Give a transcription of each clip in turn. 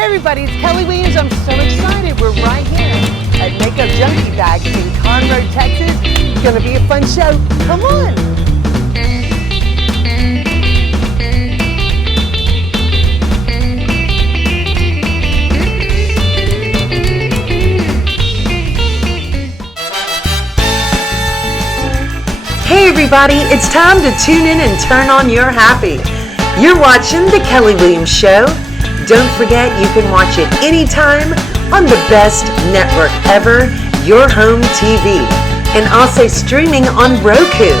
Hey everybody, it's Kelly Williams. I'm so excited. We're right here at Makeup Junkie Bags in Conroe, Texas. It's gonna be a fun show. Come on. Hey everybody, it's time to tune in and turn on your happy. You're watching The Kelly Williams Show. Don't forget you can watch it anytime on the best network ever, Your Home TV, and also streaming on Roku.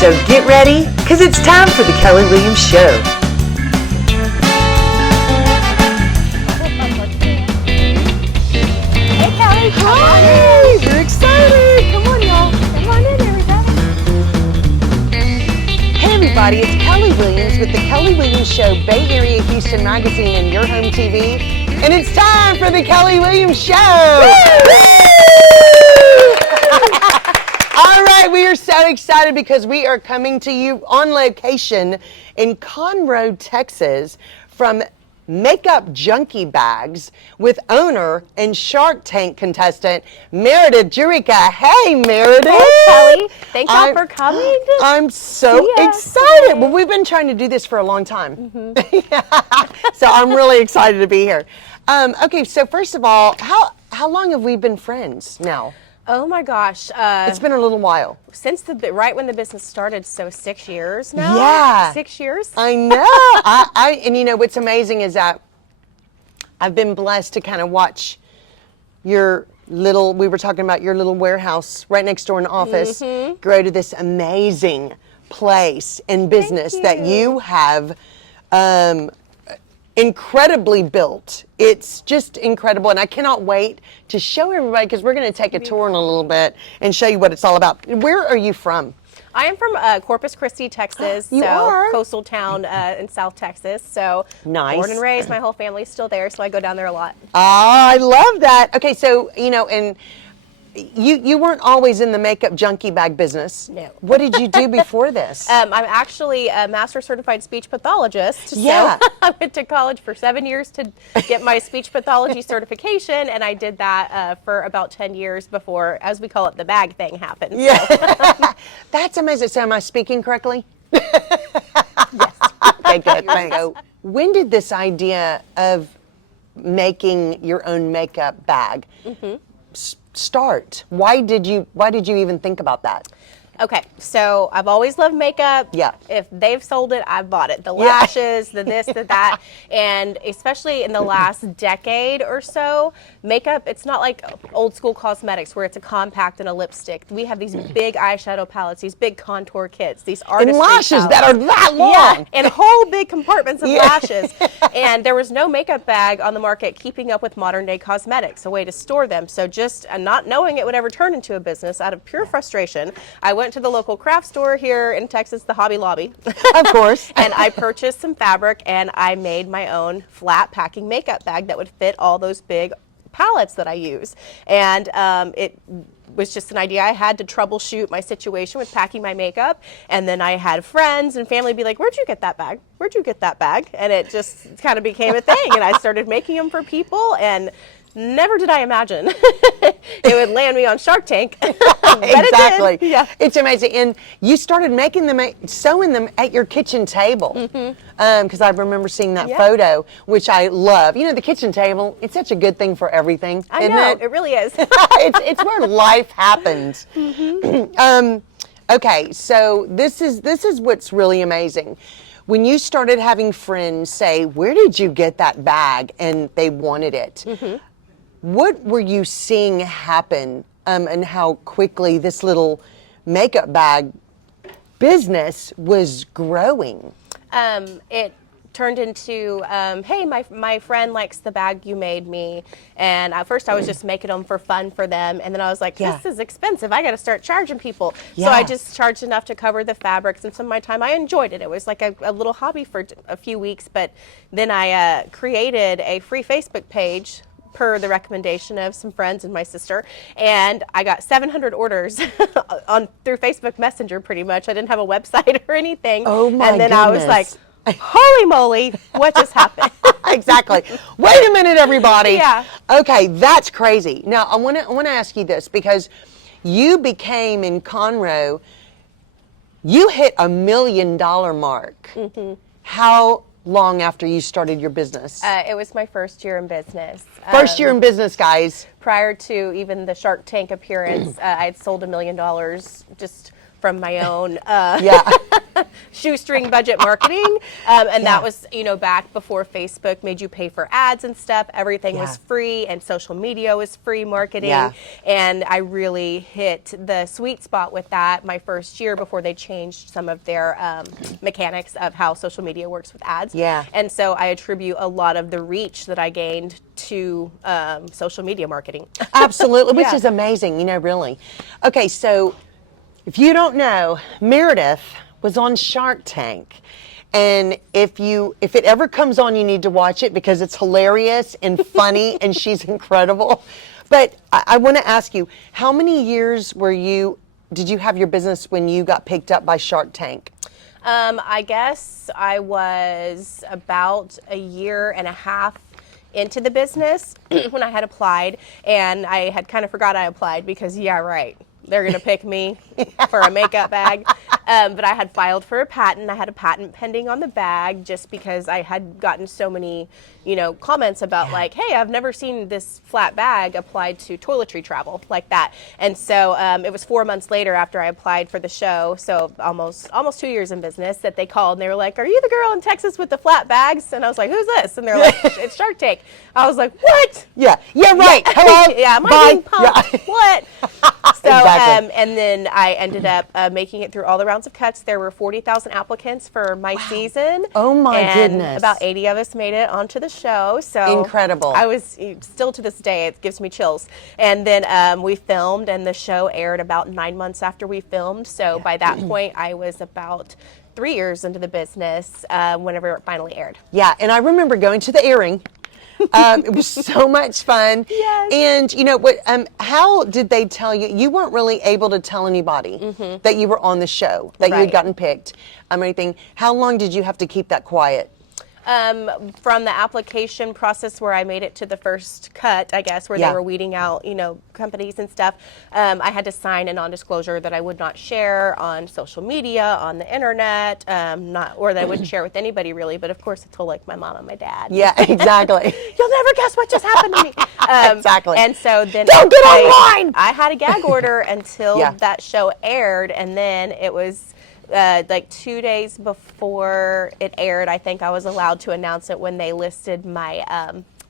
So get ready, because it's time for The Kelly Williams Show. Hey Kelly, Hi, we're excited. Come on y'all. come on in everybody. Hey everybody, it's Kelly Williams with The Kelly Williams Show, Bay Area Houston Magazine and Your Home TV. And it's time for The Kelly Williams Show. All right, we are so excited because we are coming to you on location in Conroe, Texas from Makeup Junkie Bags with owner and Shark Tank contestant Meredith Jurica. Hey Meredith. Hey Kelly, thank y'all for coming. I'm so excited. Well, we've been trying to do this for a long time. So I'm really excited to be here. Okay, so first of all, how long have we been friends now? Oh my gosh, It's been a little while. since right when the business started, so 6 years now. Yeah. 6 years. I know. And you know what's amazing is that I've been blessed to kind of watch your little, we were talking about your little warehouse right next door in the office grow to this amazing place and business that you have incredibly built. It's just incredible, and I cannot wait to show everybody because we're going to take a tour in a little bit and show you what it's all about. Where are you from? I am from Corpus Christi, Texas. You so are? coastal town in South Texas. So Nice. born and raised, my whole family's still there, so I go down there a lot. Ah, I love that. Okay, so you know, and you weren't always in the makeup junkie bag business. No. What did you do before this? I'm actually a master certified speech pathologist. Yeah. So I went to college for 7 years to get my speech pathology certification, and I did that for about 10 years before, as we call it, the bag thing happened. Yeah. That's amazing. So am I speaking correctly? Yes. Okay, good. Thanks. So when did this idea of making your own makeup bag start? Why did you even think about that? Okay, so I've always loved makeup. Yeah. If they've sold it, I've bought it. The lashes, the this, the that. And especially in the last decade or so, makeup, it's not like old school cosmetics where it's a compact and a lipstick. We have these big eyeshadow palettes, these big contour kits, these artistry And lashes palettes. that are that long. Yeah, and whole big compartments of Yeah. lashes. And there was no makeup bag on the market keeping up with modern day cosmetics, a way to store them. So just not knowing it would ever turn into a business, out of pure frustration, I went to the local craft store here in Texas, the Hobby Lobby. Of course. And I purchased some fabric and I made my own flat packing makeup bag that would fit all those big palettes that I use. And it was just an idea I had to troubleshoot my situation with packing my makeup. And then I had friends and family be like, where'd you get that bag? Where'd you get that bag? And it just kind of became a thing. And I started making them for people, and never did I imagine it would land me on Shark Tank. But Exactly. it did. Yeah. It's amazing. And you started making them, sewing them at your kitchen table. Because I remember seeing that photo, which I love. You know, the kitchen table, it's such a good thing for everything. I isn't know, it? it really is. It's where life happens. Okay, so this is what's really amazing. When you started having friends say, where did you get that bag? And they wanted it. What were you seeing happen and how quickly this little makeup bag business was growing? It turned into, hey, my friend likes the bag you made me. And at first I was just making them for fun for them. And then I was like, this is expensive. I got to start charging people. So I just charged enough to cover the fabrics and some of my time. I enjoyed it. It was like a little hobby for a few weeks. But then I created a free Facebook page per the recommendation of some friends and my sister, and I got 700 orders through Facebook Messenger pretty much. I didn't have a website or anything. Oh my And then I was goodness. like, holy moly, what just happened? Exactly. Wait a minute, everybody. Yeah. Okay, that's crazy. Now, I want to ask you this, because you became in Conroe, you hit $1 million mark. Mm-hmm. How long after you started your business? It was my first year in business. First year in business, guys. Prior to even the Shark Tank appearance, I had sold $1 million just from my own shoestring budget marketing. And that was, back before Facebook made you pay for ads and stuff. Everything was free, and social media was free marketing. Yeah. And I really hit the sweet spot with that my first year before they changed some of their mechanics of how social media works with ads. Yeah. And so I attribute a lot of the reach that I gained to social media marketing. Absolutely, which is amazing, really. Okay, so if you don't know, Meredith was on Shark Tank. And if it ever comes on, you need to watch it, because it's hilarious and funny and she's incredible. But I want to ask you, how many years did you have your business when you got picked up by Shark Tank? I guess I was about 1.5 years into the business when I had applied, and I had kind of forgot I applied because, they're going to pick me for a makeup bag. But I had filed for a patent. I had a patent pending on the bag just because I had gotten so many, comments about like, hey, I've never seen this flat bag applied to toiletry travel like that. And so it was 4 months later after I applied for the show, so almost 2 years in business, that they called and they were like, are you the girl in Texas with the flat bags? And I was like, who's this? And they're like, it's Shark Tank. I was like, what? Yeah, right. Hello? Yeah, am I being pumped? What? So, Exactly. and then I ended up making it through all the rounds of cuts. There were 40,000 applicants for my season. Oh my and goodness. About 80 of us made it onto the show. So incredible. I was, still to this day, it gives me chills. And then we filmed, and the show aired about 9 months after we filmed. So by that point, I was about 3 years into the business whenever it finally aired. Yeah, and I remember going to the airing. It was so much fun. Yes. And you know what? How did they tell you? You weren't really able to tell anybody that you were on the show, that you had gotten picked, or anything. How long did you have to keep that quiet? From the application process where I made it to the first cut, I guess, where they were weeding out, companies and stuff, I had to sign a non-disclosure that I would not share on social media, on the internet, or that I wouldn't share with anybody really. But of course, I told like my mom and my dad. Yeah, exactly. You'll never guess what just happened to me. Exactly. And so then don't get online. I had a gag order until that show aired, and then it was. Like 2 days before it aired, I think I was allowed to announce it when they listed my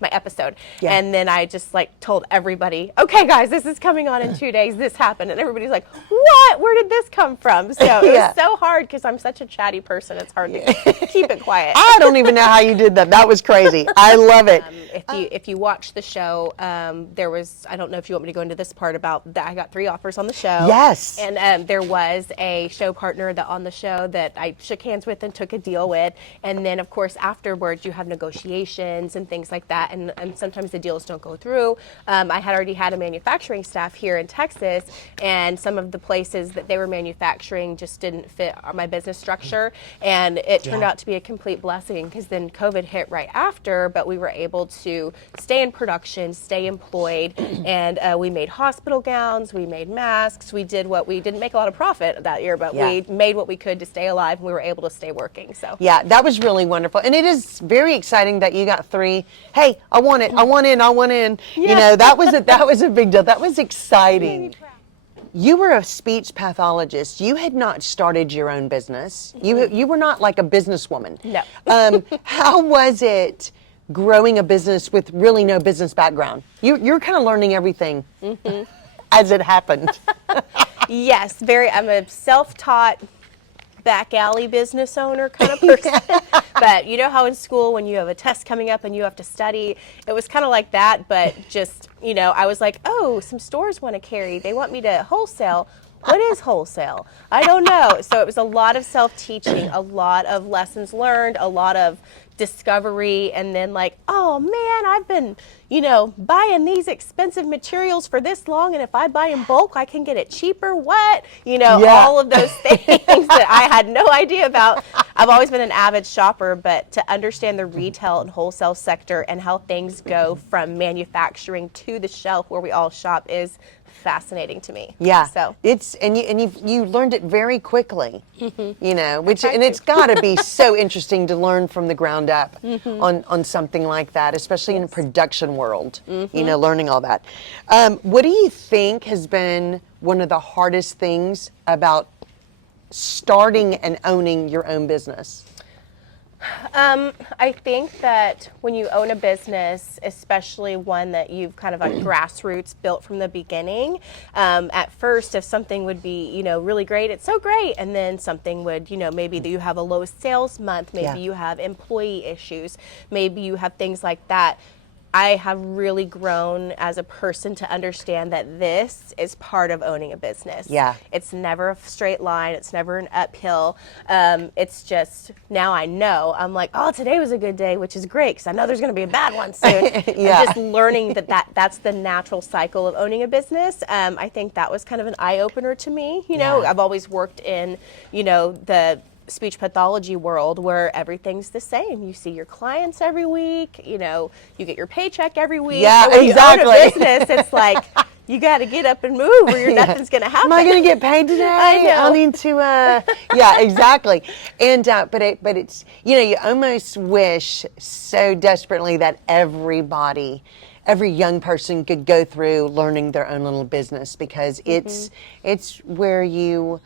my episode. Yeah. And then I just like told everybody, okay guys, this is coming on in 2 days, this happened. And everybody's like, what? Where did this come from? So it was so hard because I'm such a chatty person, it's hard to keep it quiet. I don't even know how you did that. That was crazy. I love it. If you watch the show, there was, I don't know if you want me to go into this part about that, I got 3 offers on the show. Yes. And there was a show partner that on the show that I shook hands with and took a deal with. And then of course afterwards you have negotiations and things like that. And sometimes the deals don't go through. I had already had a manufacturing staff here in Texas, and some of the places that they were manufacturing just didn't fit my business structure. And it turned out to be a complete blessing because then COVID hit right after, but we were able to stay in production, stay employed, and we made hospital gowns, we made masks, we didn't make a lot of profit that year, but we made what we could to stay alive, and we were able to stay working. So yeah, that was really wonderful. And it is very exciting that you got 3. Hey, I want it. I want in. I want in. Yeah. That was a big deal. That was exciting. You were a speech pathologist. You had not started your own business. You were not like a businesswoman. No. How was it growing a business with really no business background? You're kind of learning everything as it happened. Yes, I'm a self-taught back alley business owner kind of person. But you know how in school when you have a test coming up and you have to study, it was kind of like that, but just, I was like, oh, some stores want to carry. They want me to wholesale. What is wholesale? I don't know. So it was a lot of self-teaching, a lot of lessons learned, a lot of discovery, and then like, oh man, I've been, buying these expensive materials for this long, and if I buy in bulk, I can get it cheaper. What? All of those things that I had no idea about. I've always been an avid shopper, but to understand the retail and wholesale sector and how things go from manufacturing to the shelf where we all shop is fascinating to me. Yeah. So you learned it very quickly, it's got to be so interesting to learn from the ground up on something like that, especially in a production world, learning all that. What do you think has been one of the hardest things about starting and owning your own business? I think that when you own a business, especially one that you've kind of like grassroots built from the beginning, at first, if something would be, really great, it's so great. And then something would, maybe that you have a low sales month, maybe you have employee issues, maybe you have things like that. I have really grown as a person to understand that this is part of owning a business. Yeah. It's never a straight line. It's never an uphill. It's just, now I know. I'm like, oh, today was a good day, which is great because I know there's going to be a bad one soon. And just learning that's the natural cycle of owning a business. I think that was kind of an eye-opener to me. I've always worked in, the speech pathology world where everything's the same. You see your clients every week, you get your paycheck every week. Yeah, and when exactly. you own a business, it's like, you got to get up and move or nothing's going to happen. Am I going to get paid today? I know. I'll need to, yeah, exactly. And, but it's, you almost wish so desperately that every young person could go through learning their own little business, because it's where you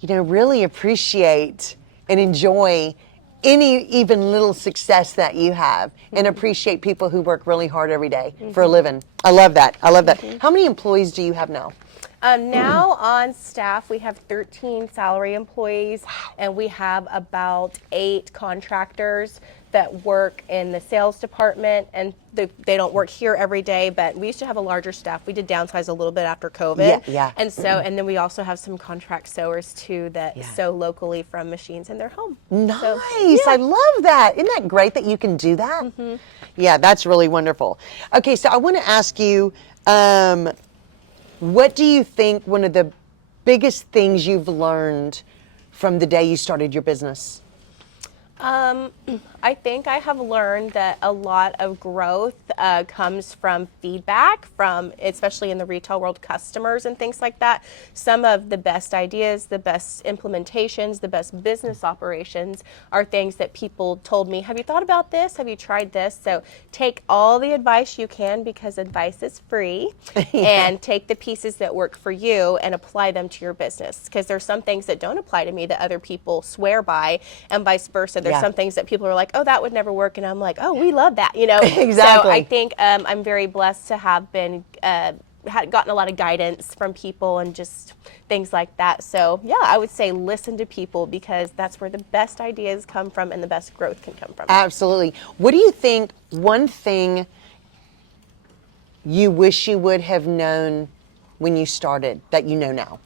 really appreciate and enjoy any even little success that you have, and appreciate people who work really hard every day for a living. I love that. How many employees do you have now? Now on staff, we have 13 salary employees, and we have about 8 contractors that work in the sales department, and they don't work here every day, but we used to have a larger staff. We did downsize a little bit after COVID. Yeah. And then we also have some contract sewers too that sew locally from machines in their home. Nice. So, I love that. Isn't that great that you can do that? Yeah, that's really wonderful. Okay, so I want to ask you, what do you think one of the biggest things you've learned from the day you started your business? I think I have learned that a lot of growth comes from feedback from, especially in the retail world, customers and things like that. Some of the best ideas, the best implementations, the best business operations are things that people told me, have you thought about this? Have you tried this? So take all the advice you can, because advice is free, and take the pieces that work for you and apply them to your business. Because there's some things that don't apply to me that other people swear by, and vice versa. There's some things that people are like, oh, that would never work, and I'm like, oh, we love that, Exactly. So I think I'm very blessed to have been gotten a lot of guidance from people and just things like that. So yeah, I would say listen to people, because that's where the best ideas come from and the best growth can come from. Absolutely. What do you think one thing you wish you would have known when you started that you know now?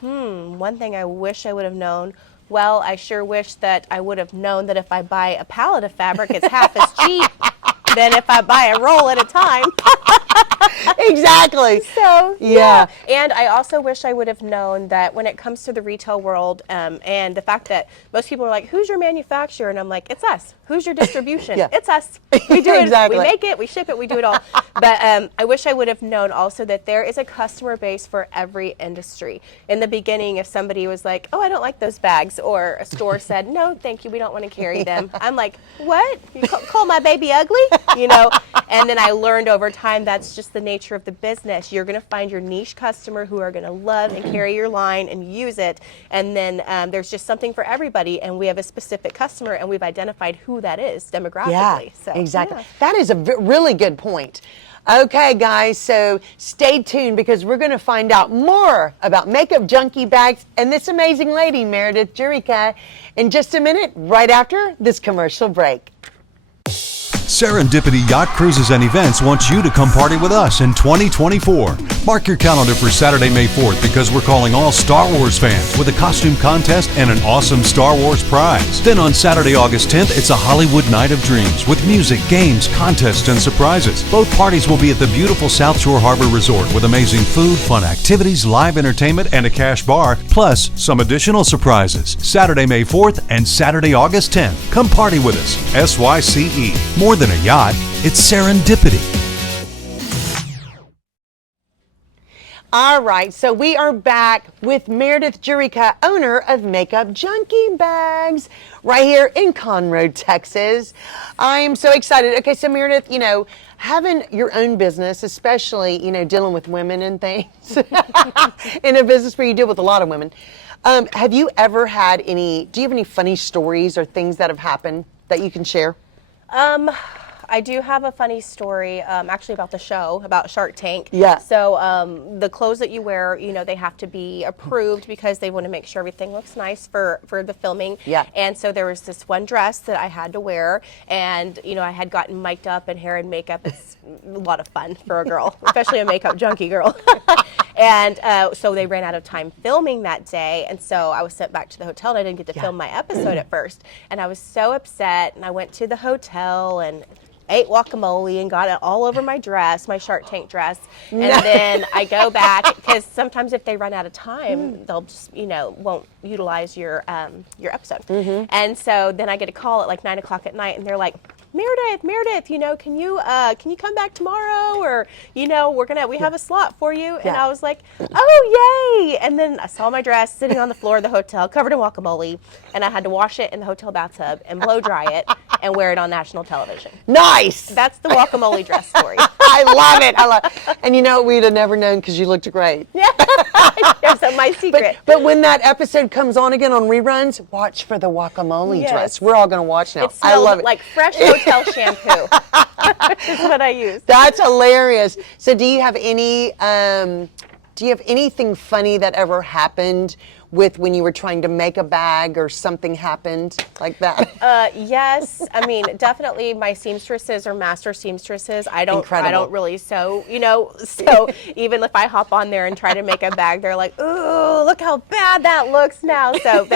One thing I wish I would have known. Well, I sure wish that I would have known that if I buy a pallet of fabric, it's half as cheap than if I buy a roll at a time. Exactly. So, yeah. And I also wish I would have known that when it comes to the retail world, and the fact that most people are like, who's your manufacturer? And I'm like, it's us. Who's your distribution? It's us. We do it. Exactly. We make it. We ship it. We do it all. But I wish I would have known also that there is a customer base for every industry. In the beginning, if somebody was like, oh, I don't like those bags, or a store said, no, thank you, we don't want to carry them. I'm like, what? You call my baby ugly? And then I learned over time that's just the nature of the business. You're going to find your niche customer who are going to love and carry your line and use it. And then there's just something for everybody. And we have a specific customer, and we've identified who that is demographically. Yeah, so, exactly. Yeah. That is a really good point. Okay, guys, so stay tuned, because we're going to find out more about Makeup Junkie bags and this amazing lady, Meredith Jurica, in just a minute, right after this commercial break. Serendipity Yacht Cruises and Events wants you to come party with us in 2024. Mark your calendar for Saturday, May 4th because we're calling all Star Wars fans with a costume contest and an awesome Star Wars prize. Then on Saturday, August 10th, it's a Hollywood night of dreams with music, games, contests, and surprises. Both parties will be at the beautiful South Shore Harbor Resort with amazing food, fun activities, live entertainment, and a cash bar, plus some additional surprises. Saturday, May 4th and Saturday, August 10th. Come party with us. SYCE. More than a yacht, it's serendipity. All right, so we are back with Meredith Jurica, owner of Makeup Junkie Bags, right here in Conroe, Texas. I am so excited. Okay, so Meredith, having your own business, especially, dealing with women and things, in a business where you deal with a lot of women, have you ever had do you have any funny stories or things that have happened that you can share? I do have a funny story, actually about the show, about Shark Tank. Yeah. So the clothes that you wear, they have to be approved because they want to make sure everything looks nice for the filming. Yeah. And so there was this one dress that I had to wear, and I had gotten mic'd up and hair and makeup. It's a lot of fun for a girl, especially a makeup junkie girl. And so they ran out of time filming that day, and so I was sent back to the hotel, and I didn't get to film my episode at first. And I was so upset, and I went to the hotel and ate guacamole and got it all over my dress, my Shark Tank dress. And then I go back, because sometimes if they run out of time, they'll just, won't utilize your episode. And so then I get a call at like 9 o'clock at night, and they're like, Meredith, can you come back tomorrow? Or, we have a slot for you. And I was like, oh, yay. And then I saw my dress sitting on the floor of the hotel covered in guacamole, and I had to wash it in the hotel bathtub and blow dry it and wear it on national television. Nice. That's the guacamole dress story. I love it. And we'd have never known because you looked great. Yeah. That's my secret. But when that episode comes on again on reruns, watch for the guacamole dress. We're all going to watch now. I love it. Like fresh hotel shampoo. Is what I use. That's hilarious. So do you have anything funny that ever happened with when you were trying to make a bag or something happened like that? Yes. I mean, definitely my seamstresses are master seamstresses. I don't really sew, so even if I hop on there and try to make a bag, they're like, ooh, look how bad that looks now. So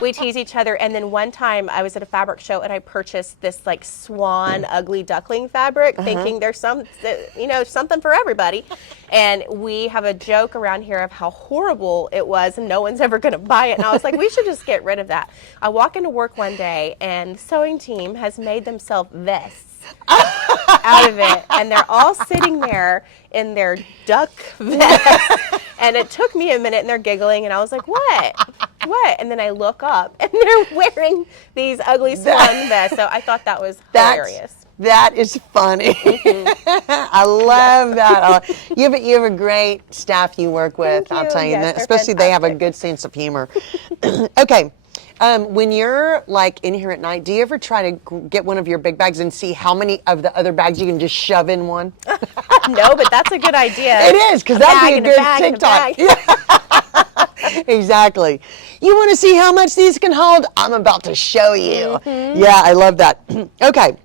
we tease each other. And then one time I was at a fabric show and I purchased this like swan ugly duckling fabric, thinking there's something for everybody. And we have a joke around here of how horrible it was and no one's ever going to buy it. And I was like, we should just get rid of that. I walk into work one day and the sewing team has made themselves vests out of it. And they're all sitting there in their duck vests. And it took me a minute and they're giggling and I was like, what? And then I look up and they're wearing these ugly swan vests. So I thought that was hilarious. That is funny. I love that. You have a great staff you work with. I'll tell you that. Especially they have a good sense of humor. Okay. When you're like in here at night, do you ever try to get one of your big bags and see how many of the other bags you can just shove in one? No, but that's a good idea. It is, because that'd be a good TikTok. Exactly. You want to see how much these can hold? I'm about to show you. Yeah, I love that. Okay.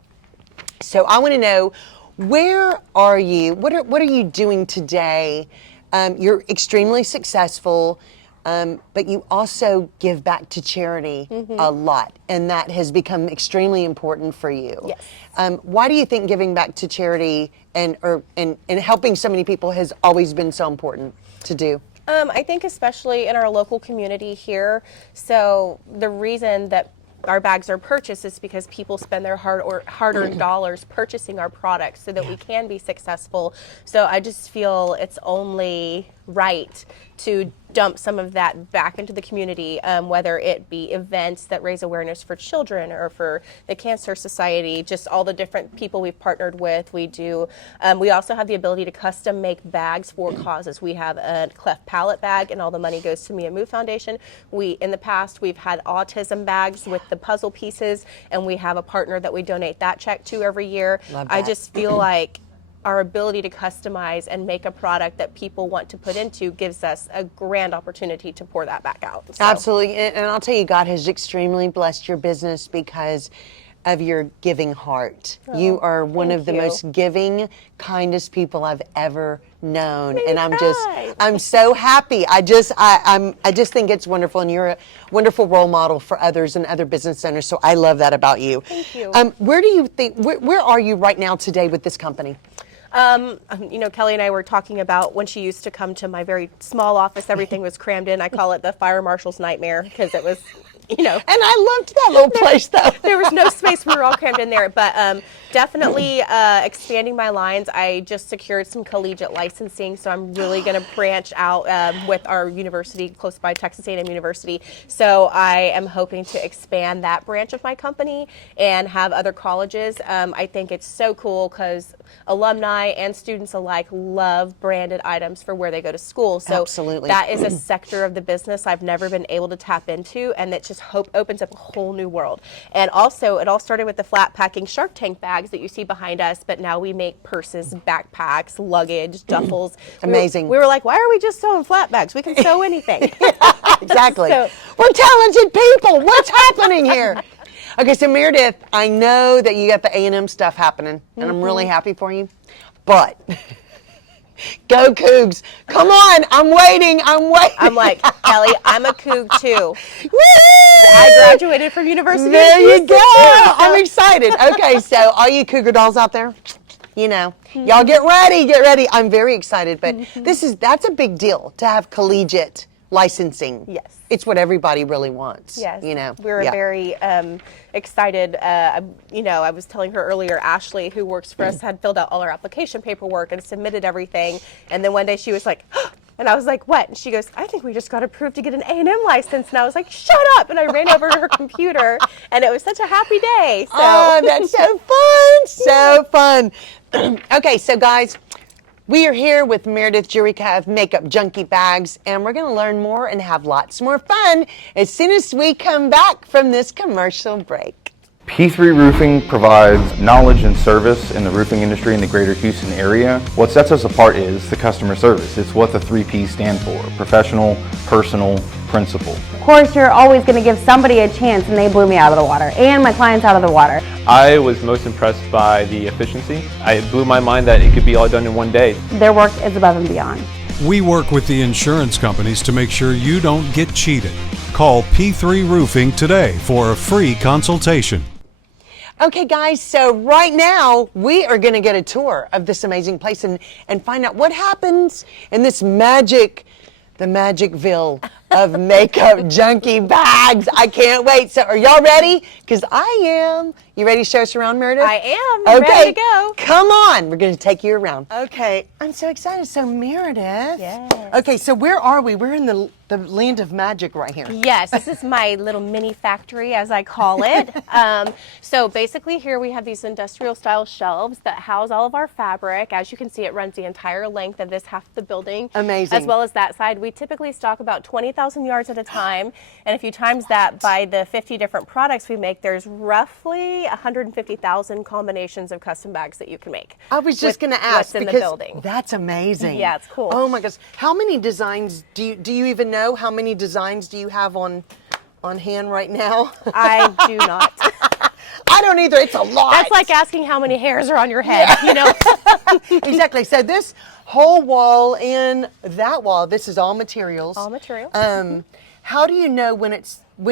So I want to know, where are you? What are you doing today? You're extremely successful, but you also give back to charity a lot, and that has become extremely important for you. Yes. Why do you think giving back to charity and helping so many people has always been so important to do? I think especially in our local community here. So the reason that our bags are purchased is because people spend their hard-earned dollars purchasing our products so that we can be successful. So I just feel it's only right to dump some of that back into the community, whether it be events that raise awareness for children or for the Cancer Society, just all the different people we've partnered with. We also have the ability to custom make bags for causes. We have a cleft palate bag and all the money goes to Mia Moo Foundation. In the past, we've had autism bags with the puzzle pieces, and we have a partner that we donate that check to every year. I just feel like our ability to customize and make a product that people want to put into gives us a grand opportunity to pour that back out. So. Absolutely. And I'll tell you, God has extremely blessed your business because of your giving heart. You are one of the most giving, kindest people I've ever known, and I'm so happy. I just think it's wonderful, and you're a wonderful role model for others and other business owners. So I love that about you. Thank you. Where do you think? Where are you right now today with this company? You know, Kelly and I were talking about when she used to come to my very small office, everything was crammed in. I call it the fire marshal's nightmare because it was, you know. And I loved that little place, though. There was no space. We were all crammed in there. But definitely expanding my lines. I just secured some collegiate licensing, so I'm really going to branch out with our university close by, Texas A&M University. So I am hoping to expand that branch of my company and have other colleges. I think it's so cool because alumni and students alike love branded items for where they go to school. So absolutely, that is a sector of the business I've never been able to tap into, and that just opens up a whole new world. And also, it all started with the flat packing Shark Tank bags that you see behind us, but now we make purses, backpacks, luggage, duffels. Amazing. We were like, why are we just sewing flat bags? We can sew anything. Exactly. So, we're talented people. What's happening here? Okay, so Meredith, I know that you got the A&M stuff happening, and I'm really happy for you, but go Cougs. Come on, I'm waiting. I'm like, Kelly, I'm a Coug too. I graduated from University There of you Houston go. too, so. I'm excited. Okay, so all you Cougar dolls out there, you know, y'all get ready. I'm very excited, but that's a big deal to have collegiate licensing. Yes. It's what everybody really wants. Yes. You know. We were very excited. You know, I was telling her earlier, Ashley, who works for us, had filled out all our application paperwork and submitted everything. And then one day she was like, and I was like, what? And she goes, I think we just got approved to get an A&M license. And I was like, shut up. And I ran over to her computer, and it was such a happy day. So. Oh, that's so fun. So fun. Okay, so guys, we are here with Meredith Jurica of Makeup Junkie Bags, and we're going to learn more and have lots more fun as soon as we come back from this commercial break. P3 Roofing provides knowledge and service in the roofing industry in the greater Houston area. What sets us apart is the customer service. It's what the 3 Ps stand for: professional, personal, principal. Of course, you're always going to give somebody a chance, and they blew me out of the water, and my clients out of the water. I was most impressed by the efficiency. It blew my mind that it could be all done in one day. Their work is above and beyond. We work with the insurance companies to make sure you don't get cheated. Call P3 Roofing today for a free consultation. Okay, guys, so right now we are going to get a tour of this amazing place and find out what happens in this the Magicville of Makeup Junkie Bags. I can't wait. So are y'all ready? Because I am. You ready to show us around, Meredith? I am. Okay. Ready to go. Come on. We're going to take you around. Okay. I'm so excited. So Meredith. Yes. Okay, so where are we? We're in the land of magic right here. Yes, this is my little mini factory, as I call it. So basically here we have these industrial style shelves that house all of our fabric. As you can see, it runs the entire length of this half of the building. Amazing. As well as that side. We typically stock about 20,000 yards at a time. And if you times that by the 50 different products we make, there's roughly 150,000 combinations of custom bags that you can make. I was just going to ask what's in the because building. That's amazing. Yeah, it's cool. Oh my gosh. How many designs do you even know how many designs do you have on hand right now? I do not. I don't either. It's a lot. That's like asking how many hairs are on your head, you know? Exactly. So this whole wall and that wall, this is all materials. All materials. How do you know when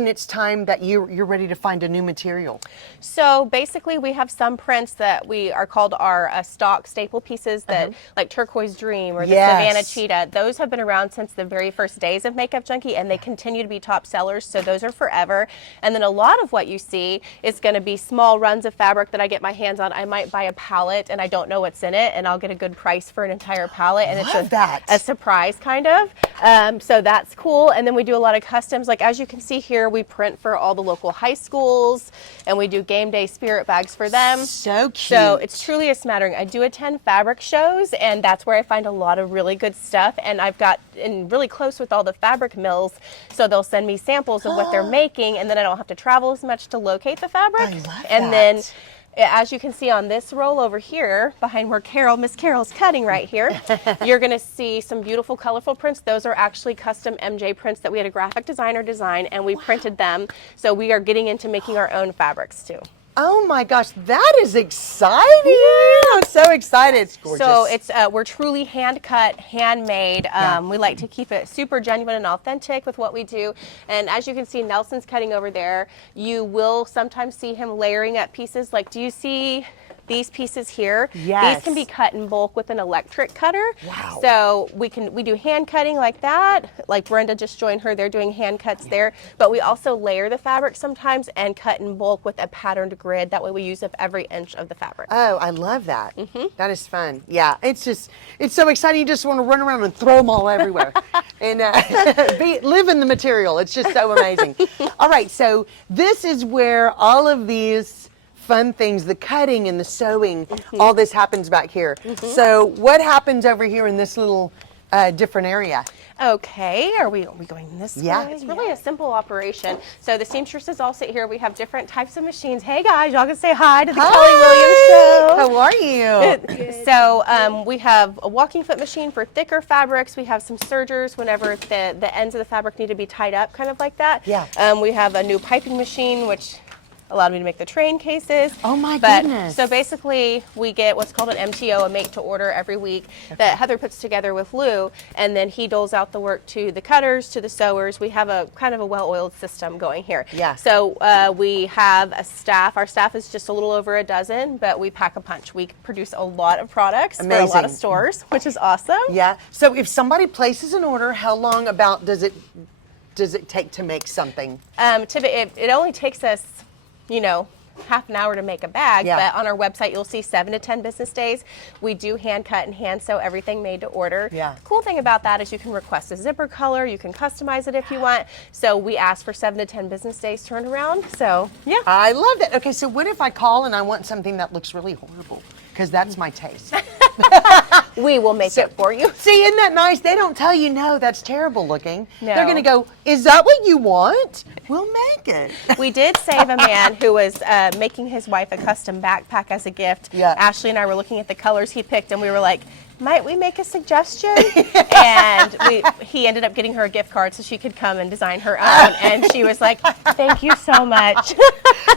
it's time that you're ready to find a new material? So basically we have some prints that we are called our stock staple pieces that like Turquoise Dream or the Savannah Cheetah. Those have been around since the very first days of Makeup Junkie, and they continue to be top sellers, so those are forever. And then a lot of what you see is going to be small runs of fabric that I get my hands on. I might buy a palette and I don't know what's in it, and I'll get a good price for an entire palette, and it's a surprise kind of. So that's cool. And then we do a lot of customs. Like as you can see here, we print for all the local high schools, and we do game day spirit bags for them. So cute. So it's truly a smattering. I do attend fabric shows, and that's where I find a lot of really good stuff. And I've got really close with all the fabric mills, so they'll send me samples of what they're making, and then I don't have to travel as much to locate the fabric. I love and that. Then as you can see on this roll over here, behind where Miss Carol's cutting right here, you're going to see some beautiful, colorful prints. Those are actually custom MJ prints that we had a graphic designer design, and we printed them. So we are getting into making our own fabrics too. Oh my gosh, that is exciting! I'm so excited. It's gorgeous. So it's we're truly hand cut, handmade. We like to keep it super genuine and authentic with what we do. And as you can see, Nelson's cutting over there. You will sometimes see him layering up pieces. Like, do you see these pieces here? Yes. These can be cut in bulk with an electric cutter. Wow. So we do hand cutting like that. Like Brenda just joined her, they're doing hand cuts there. But we also layer the fabric sometimes and cut in bulk with a patterned grid. That way we use up every inch of the fabric. Oh, I love that. That is fun. Yeah, it's so exciting. You just want to run around and throw them all everywhere and live in the material. It's just so amazing. All right, so this is where all of these fun things, the cutting and the sewing, all this happens back here. So what happens over here in this little different area? Okay, are we going this Yeah. way? It's really a simple operation. So the seamstresses all sit here. We have different types of machines. Hey guys, y'all can say hi to the Kelly Williams Show. How are you? So we have a walking foot machine for thicker fabrics. We have some sergers whenever the ends of the fabric need to be tied up, kind of like that. Yeah. We have a new piping machine, which allowed me to make the train cases. Oh my goodness. So basically we get what's called an MTO, a make to order, every week that Heather puts together with Lou, and then he doles out the work to the cutters, to the sewers. We have a kind of a well-oiled system going here. Yeah. So we have a staff. Our staff is just a little over a dozen, but we pack a punch. We produce a lot of products for a lot of stores, which is awesome. Yeah. So if somebody places an order, how long about does it take to make something? It only takes us, half an hour to make a bag, Yeah. but on our website you'll see 7 to 10 business days. We do hand cut and hand sew everything made to order. Yeah. The cool thing about that is you can request a zipper color, you can customize it if you want. So we ask for 7 to 10 business days turnaround. So yeah. I love that. Okay, so what if I call and I want something that looks really horrible? Because that's my taste. We will make it for you. See, isn't that nice? They don't tell you, no, that's terrible looking. No. They're going to go, is that what you want? We'll make it. We did save a man who was making his wife a custom backpack as a gift. Yeah. Ashley and I were looking at the colors he picked, and we were like, might we make a suggestion? And he ended up getting her a gift card so she could come and design her own. And she was like, thank you so much.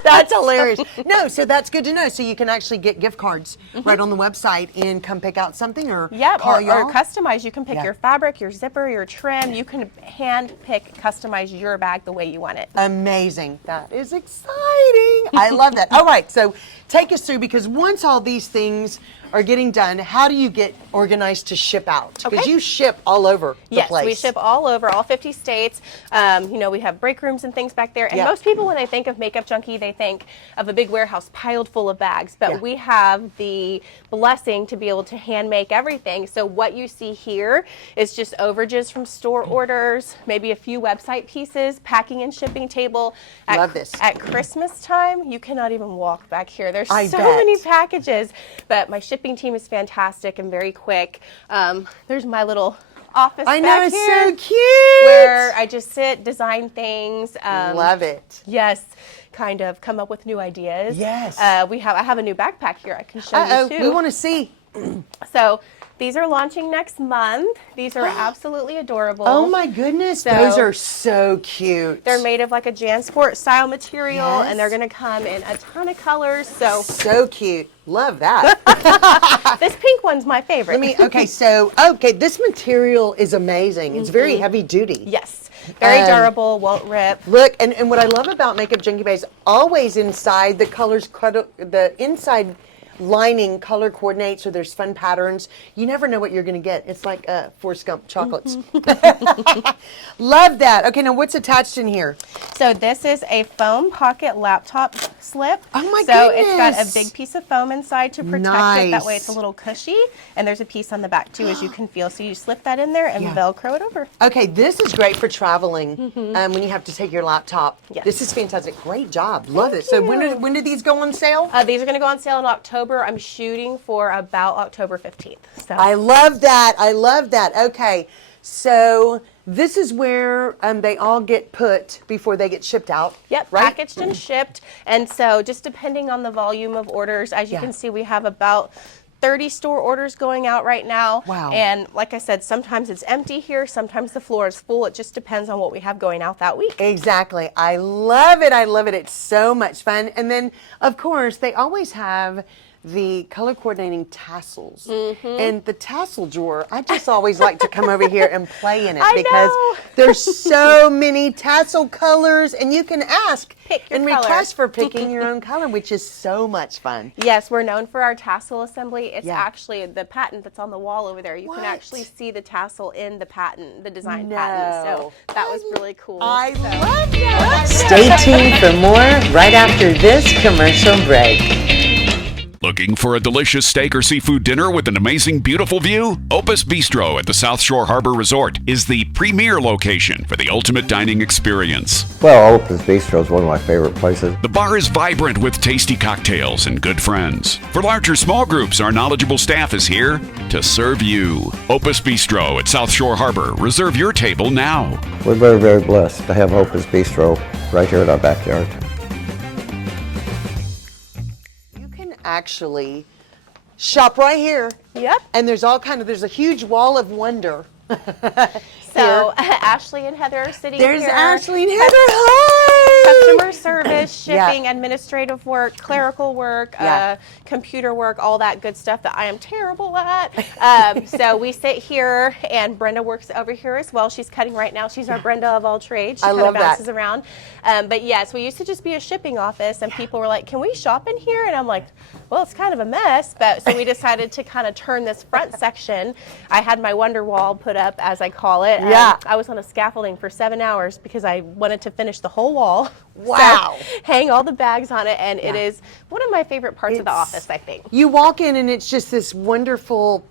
That's hilarious. No, so that's good to know. So you can actually get gift cards right on the website and come pick out something or call or y'all. customize. You can pick Yeah. your fabric, your zipper, your trim. You can hand pick, customize your bag the way you want it. Amazing. That is exciting. I love that. All right, so take us through, because once all these things are getting done, how do you get organized to ship out? Because Okay. you ship all over the Yes, place. we ship all over, all 50 states. We have break rooms and things back there. And Yeah. most people, when they think of Makeup Junkie, they think of a big warehouse piled full of bags. But Yeah. we have the blessing to be able to hand make everything. So what you see here is just overages from store orders, maybe a few website pieces, packing and shipping table. Love this. At Christmas time, you cannot even walk back here. There's I so bet. many packages. But my shipping team is fantastic and very quick. There's my little office I know, back it's here so cute. where I just sit, design things. Love it. Yes, kind of come up with new ideas. Yes. I have a new backpack here I can show you too. We want to see. So these are launching next month. These are absolutely adorable. Oh my goodness, So- those are so cute. They're made of like a JanSport style material, Yes. and they're going to come in a ton of colors. So so cute. Love that. this pink one's my favorite. This material is amazing. It's very heavy duty. Yes, very durable, won't rip. Look, and what I love about Makeup Junkie Bay is always inside the colors, the inside lining color coordinates, so there's fun patterns. You never know what you're going to get. It's like Forrest Gump chocolates. Love that. Okay, now what's attached in here? So this is a foam pocket laptop slip. Oh my So it's got a goodness. big piece of foam inside to protect it. That way Nice. it's a little cushy. And there's a piece on the back too, as you can feel. So you slip that in there and Yeah. Velcro it over. Okay, this is great for traveling when you have to take your laptop. Yes. This is fantastic. Great job. Love it. So when do these go on sale? These are going to go on sale in October. I'm shooting for about October 15th. So I love that. I love that. Okay, so this is where they all get put before they get shipped out. Yep, right? packaged and shipped. And so just depending on the volume of orders, as you Yeah. can see, we have about 30 store orders going out right now. Wow. And like I said, sometimes it's empty here, sometimes the floor is full. It just depends on what we have going out that week. Exactly. I love it. I love it. It's so much fun. And then, of course, they always have the color coordinating tassels. And the tassel drawer, I just always like to come over here and play in it because there's so many tassel colors, and you can ask and request for picking your own color, which is so much fun. Yes, we're known for our tassel assembly. It's actually the patent that's on the wall over there. You can What? actually see the tassel in the patent, the design patent. So that was really cool. I So- love that. Stay tuned for more right after this commercial break. Looking for a delicious steak or seafood dinner with an amazing, beautiful view? Opus Bistro at the South Shore Harbor Resort is the premier location for the ultimate dining experience. Well, Opus Bistro is one of my favorite places. The bar is vibrant with tasty cocktails and good friends. For large or small groups, our knowledgeable staff is here to serve you. Opus Bistro at South Shore Harbor. Reserve your table now. We're very, very blessed to have Opus Bistro right here in our backyard. Actually shop right here. Yep. And there's there's a huge wall of wonder. So Ashley and Heather are sitting There's here. Ashley and Heather. Hi. Customer service, shipping, administrative work, clerical work, computer work, all that good stuff that I am terrible at. So we sit here, and Brenda works over here as well. She's cutting right now. She's our Brenda of all trades. She I kind love of bounces that. around. But yes, we used to just be a shipping office, and people were like, "Can we shop in here?" And I'm like, "Well, it's kind of a mess." But so we decided to kind of turn this front section. I had my wonder wall put up, as I call it. I was on a scaffolding for 7 hours because I wanted to finish the whole wall. Wow. So, hang all the bags on it, and it is one of my favorite parts of the office, I think. You walk in and it's just this wonderful,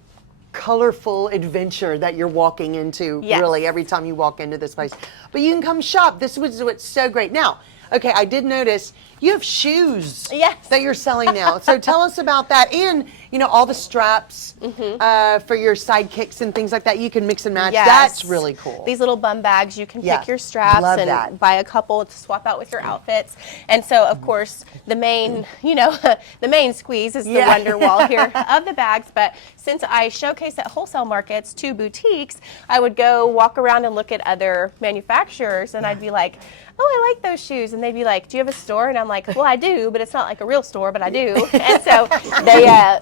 colorful adventure that you're walking into, really, every time you walk into this place. But you can come shop. This was what's so great. Now, okay, I did notice you have shoes that you're selling now. So tell us about that. And, you know, all the straps for your sidekicks and things like that. You can mix and match. Yes. That's really cool. These little bum bags, you can pick your straps and buy a couple to swap out with your outfits. And so, of course, the main, the main squeeze is the wonder wall here of the bags. But since I showcase at wholesale markets to boutiques, I would go walk around and look at other manufacturers, and I'd be like, "Oh, I like those shoes." And they'd be like, "Do you have a store?" And I'm like, "Well, I do, but it's not like a real store, but I do." And so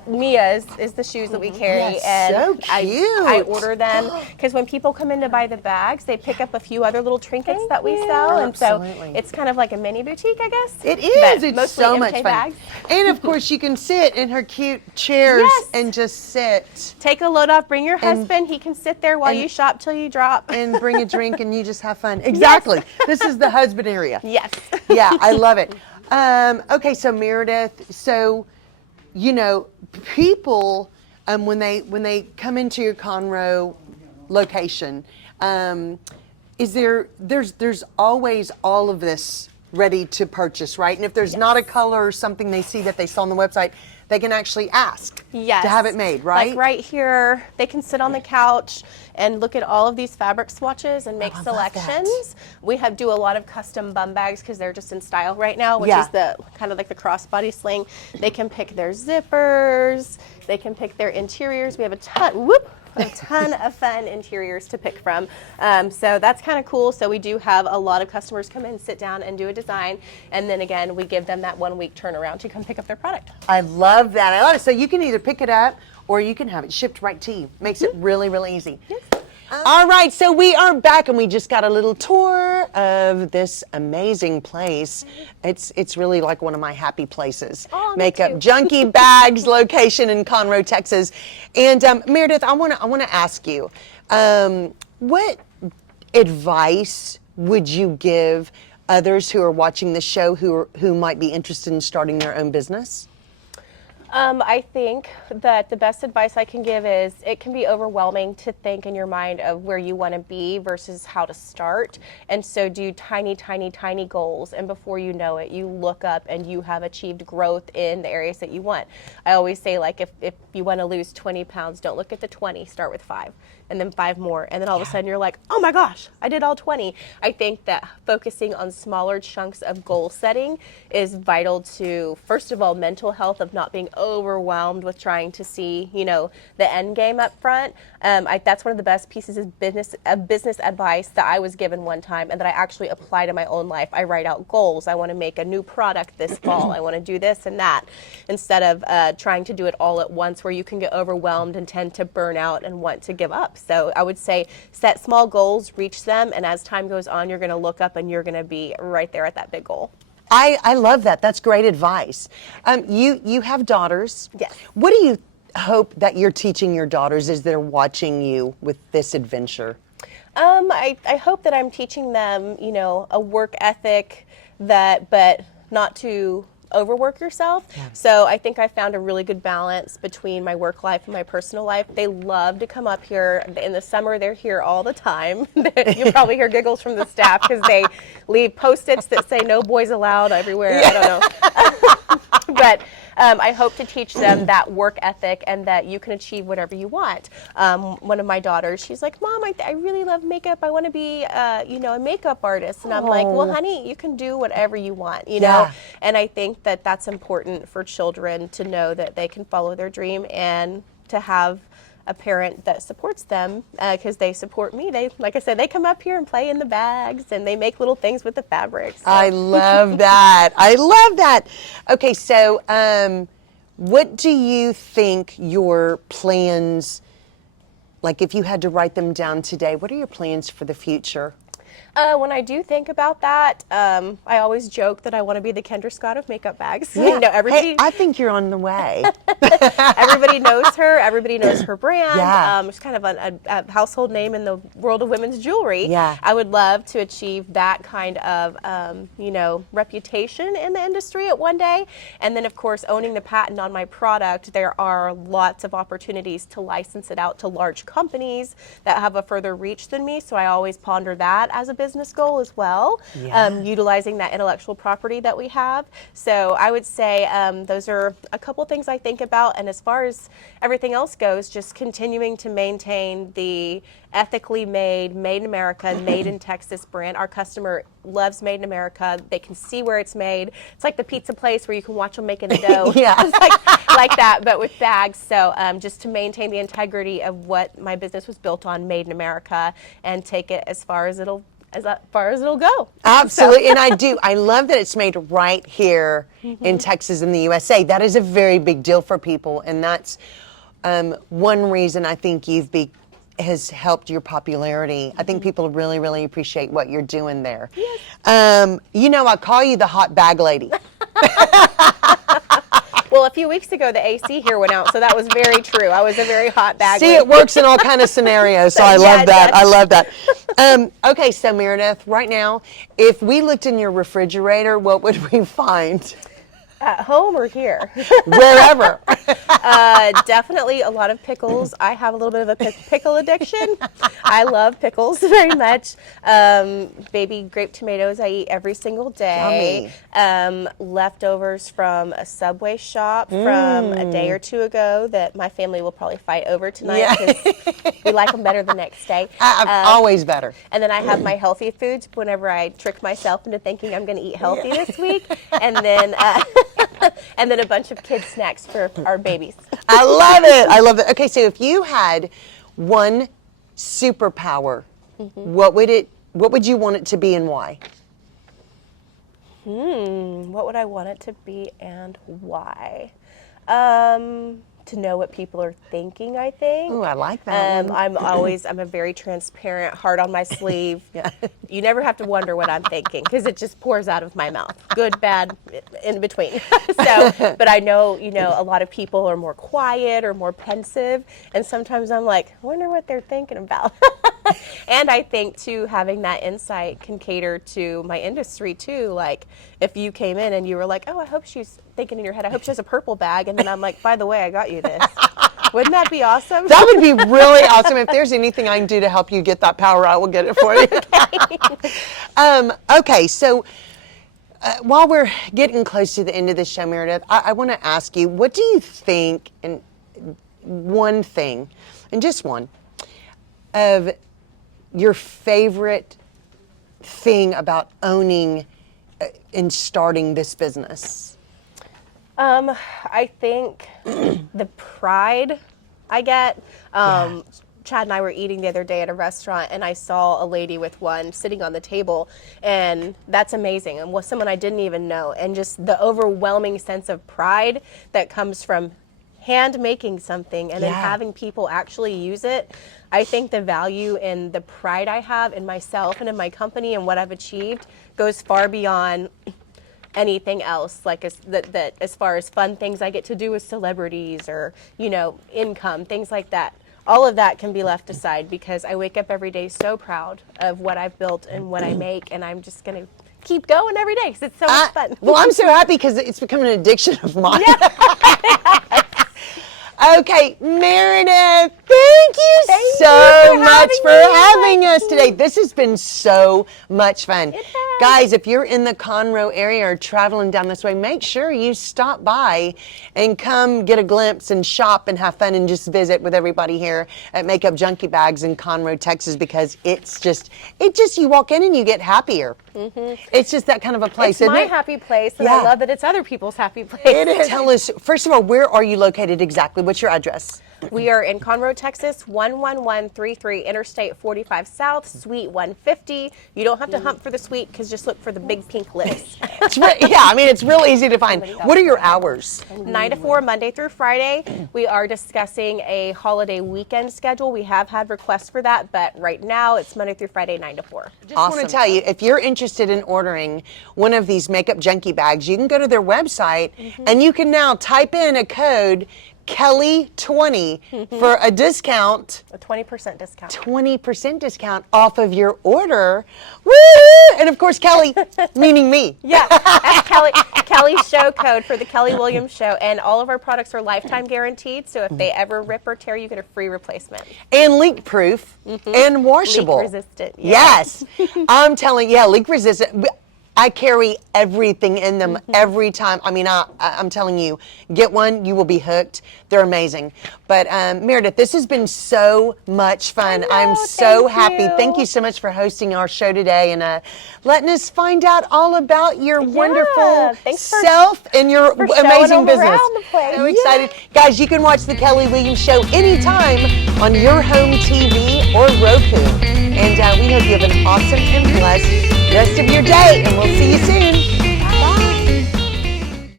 Mia is the shoes that we carry. And so cute. I order them because when people come in to buy the bags, they pick up a few other little trinkets that we sell. And so it's kind of like a mini boutique, I guess. It is. But It's so much fun. bags. And of course, you can sit in her cute chairs and just sit. Take a load off, bring your husband. He can sit there while you shop till you drop. And bring a drink and you just have fun. Exactly. This is the husband area. Yes. Yeah, I love it. Okay, so Meredith, people when they come into your Conroe location, there's always all of this ready to purchase, right? And if there's not a color or something they see that they saw on the website, they can actually ask to have it made, right? Like right here, they can sit on the couch and look at all of these fabric swatches and make selections. We do a lot of custom bum bags because they're just in style right now, which is the kind of like the crossbody sling. They can pick their zippers, they can pick their interiors. We have a ton of fun interiors to pick from. So that's kind of cool. So we do have a lot of customers come in, sit down, and do a design. And then again, we give them that 1 week turnaround to come pick up their product. I love that. I love it. So you can either pick it up or you can have it shipped right to you. Makes it really, really easy. Yes. All right, so we are back and we just got a little tour of this amazing place. It's really like one of my happy places. Makeup Junkie Bags location in Conroe, Texas. And Meredith, I want to ask you, what advice would you give others who are watching this show who might be interested in starting their own business? I think that the best advice I can give is it can be overwhelming to think in your mind of where you want to be versus how to start. And so do tiny, tiny, tiny goals. And before you know it, you look up and you have achieved growth in the areas that you want. I always say, like, if you want to lose 20 pounds, don't look at the 20, start with 5. And then 5 more. And then all of a sudden you're like, oh my gosh, I did all 20. I think that focusing on smaller chunks of goal setting is vital to, first of all, mental health, of not being overwhelmed with trying to see, the end game up front. That's one of the best pieces of business advice that I was given one time and that I actually apply to my own life. I write out goals. I want to make a new product this fall. I want to do this and that, instead of trying to do it all at once, where you can get overwhelmed and tend to burn out and want to give up. So I would say set small goals, reach them, and as time goes on, you're going to look up and you're going to be right there at that big goal. I love that. That's great advice. You have daughters. Yes. What do you hope that you're teaching your daughters as they're watching you with this adventure? I hope that I'm teaching them, a work ethic but not to overwork yourself. Yeah. So I think I found a really good balance between my work life and my personal life. They love to come up here. In the summer, they're here all the time. You'll probably hear giggles from the staff because they leave Post-its that say "No boys allowed" everywhere. Yeah. I don't know. But I hope to teach them that work ethic and that you can achieve whatever you want. One of my daughters, she's like, "Mom, I really love makeup. I want to be, a makeup artist." And I'm like, "Well, honey, you can do whatever you want, know?" And I think that that's important for children to know that they can follow their dream and to have a parent that supports them, because they support me. They, like I said, they come up here and play in the bags and they make little things with the fabrics. So. I love that. I love that. Okay, so what do you think your plans, like if you had to write them down today, what are your plans for the future? When I do think about that, I always joke that I want to be the Kendra Scott of makeup bags. Yeah. Everybody. Hey, I think you're on the way. Everybody knows her. Everybody knows her brand. Yeah. It's kind of a household name in the world of women's jewelry. Yeah. I would love to achieve that kind of, reputation in the industry at one day. And then, of course, owning the patent on my product, there are lots of opportunities to license it out to large companies that have a further reach than me. So I always ponder that as a business goal as well, utilizing that intellectual property that we have. So I would say those are a couple things I think about. And as far as everything else goes, just continuing to maintain the ethically made in America, made in Texas brand. Our customer loves Made in America. They can see where it's made. It's like the pizza place where you can watch them making the dough. Yeah. It's like that, but with bags. So just to maintain the integrity of what my business was built on, Made in America, and take it as far as it'll go. Absolutely. And I love that it's made right here in Texas in the USA. That is a very big deal for people, and that's one reason I think has helped your popularity. I think people really, really appreciate what you're doing there. Yes. I call you the hot bag lady. Well, a few weeks ago, the AC here went out, so that was very true. I was a very hot bag See, lady. it works in all kind of scenarios, so I love that. I love that. Okay, so Meredith, right now, if we looked in your refrigerator, what would we find? At home or here? Wherever. Definitely a lot of pickles. I have a little bit of a pickle addiction. I love pickles very much. Baby grape tomatoes I eat every single day. Leftovers from a Subway shop from a day or two ago that my family will probably fight over tonight because we like them better the next day. Always better. And then I have my healthy foods whenever I trick myself into thinking I'm going to eat healthy this week. And then and then a bunch of kids snacks for our babies. I love it. I love it. Okay, so if you had one superpower, what would you want it to be and why? What would I want it to be and why? To know what people are thinking, I think. Ooh, I like that one. I'm a very transparent, heart on my sleeve. You never have to wonder what I'm thinking because it just pours out of my mouth. Good, bad, in between. But I know, a lot of people are more quiet or more pensive, and sometimes I'm like, I wonder what they're thinking about. And I think, too, having that insight can cater to my industry, too. Like, if you came in and you were like, oh, I hope she's thinking in your head, I hope she has a purple bag, and then I'm like, by the way, I got you this. Wouldn't that be awesome? That would be really awesome. If there's anything I can do to help you get that power, I will get it for you. Okay, so while we're getting close to the end of the show, Meredith, I want to ask you, what do you think, and one thing, and just one, of your favorite thing about owning and starting this business? I think the pride I get. Chad and I were eating the other day at a restaurant, and I saw a lady with one sitting on the table, and that's amazing. And was someone I didn't even know, and just the overwhelming sense of pride that comes from hand making something and then having people actually use it. I think the value and the pride I have in myself and in my company and what I've achieved goes far beyond anything else, like that as far as fun things I get to do with celebrities or, you know, income, things like that. All of that can be left aside because I wake up every day so proud of what I've built and what I make, and I'm just going to keep going every day because it's so much fun. Well, I'm so happy because it's become an addiction of mine. Okay, Meredith, thank you so much for having us today. This has been so much fun. Guys, if you're in the Conroe area or traveling down this way, make sure you stop by and come get a glimpse and shop and have fun and just visit with everybody here at Makeup Junkie Bags in Conroe, Texas, because it's just you walk in and you get happier. It's just that kind of a place, It's isn't my it? happy place, and I love that it's other people's happy place. It is. Tell us, first of all, where are you located exactly? What's your address? We are in Conroe, Texas, 11133 Interstate 45 South, Suite 150. You don't have to hunt for the suite because just look for the big pink list. It's real easy to find. What are your hours? 9 to 4, Monday through Friday. We are discussing a holiday weekend schedule. We have had requests for that, but right now it's Monday through Friday, 9 to 4. Just want to tell you, if you're interested in ordering one of these Makeup Junkie bags, you can go to their website and you can now type in a code Kelly20 for a discount. A 20% discount. 20% discount off of your order. Woo! And of course, Kelly, meaning me. Yeah, that's Kelly's show code for the Kelly Williams Show. And all of our products are lifetime guaranteed. So if they ever rip or tear, you get a free replacement. And leak proof and washable. Leak resistant. Yes. I'm telling you, leak resistant. I carry everything in them every time. I mean, I'm telling you, get one, you will be hooked. They're amazing. But Meredith, this has been so much fun. I'm so happy. Thank you so much for hosting our show today and letting us find out all about your wonderful self and your amazing business. So excited. Guys, you can watch the Kelly Williams Show anytime on your home TV or Roku. And we hope you have an awesome and blessed rest of your day, and we'll see you soon.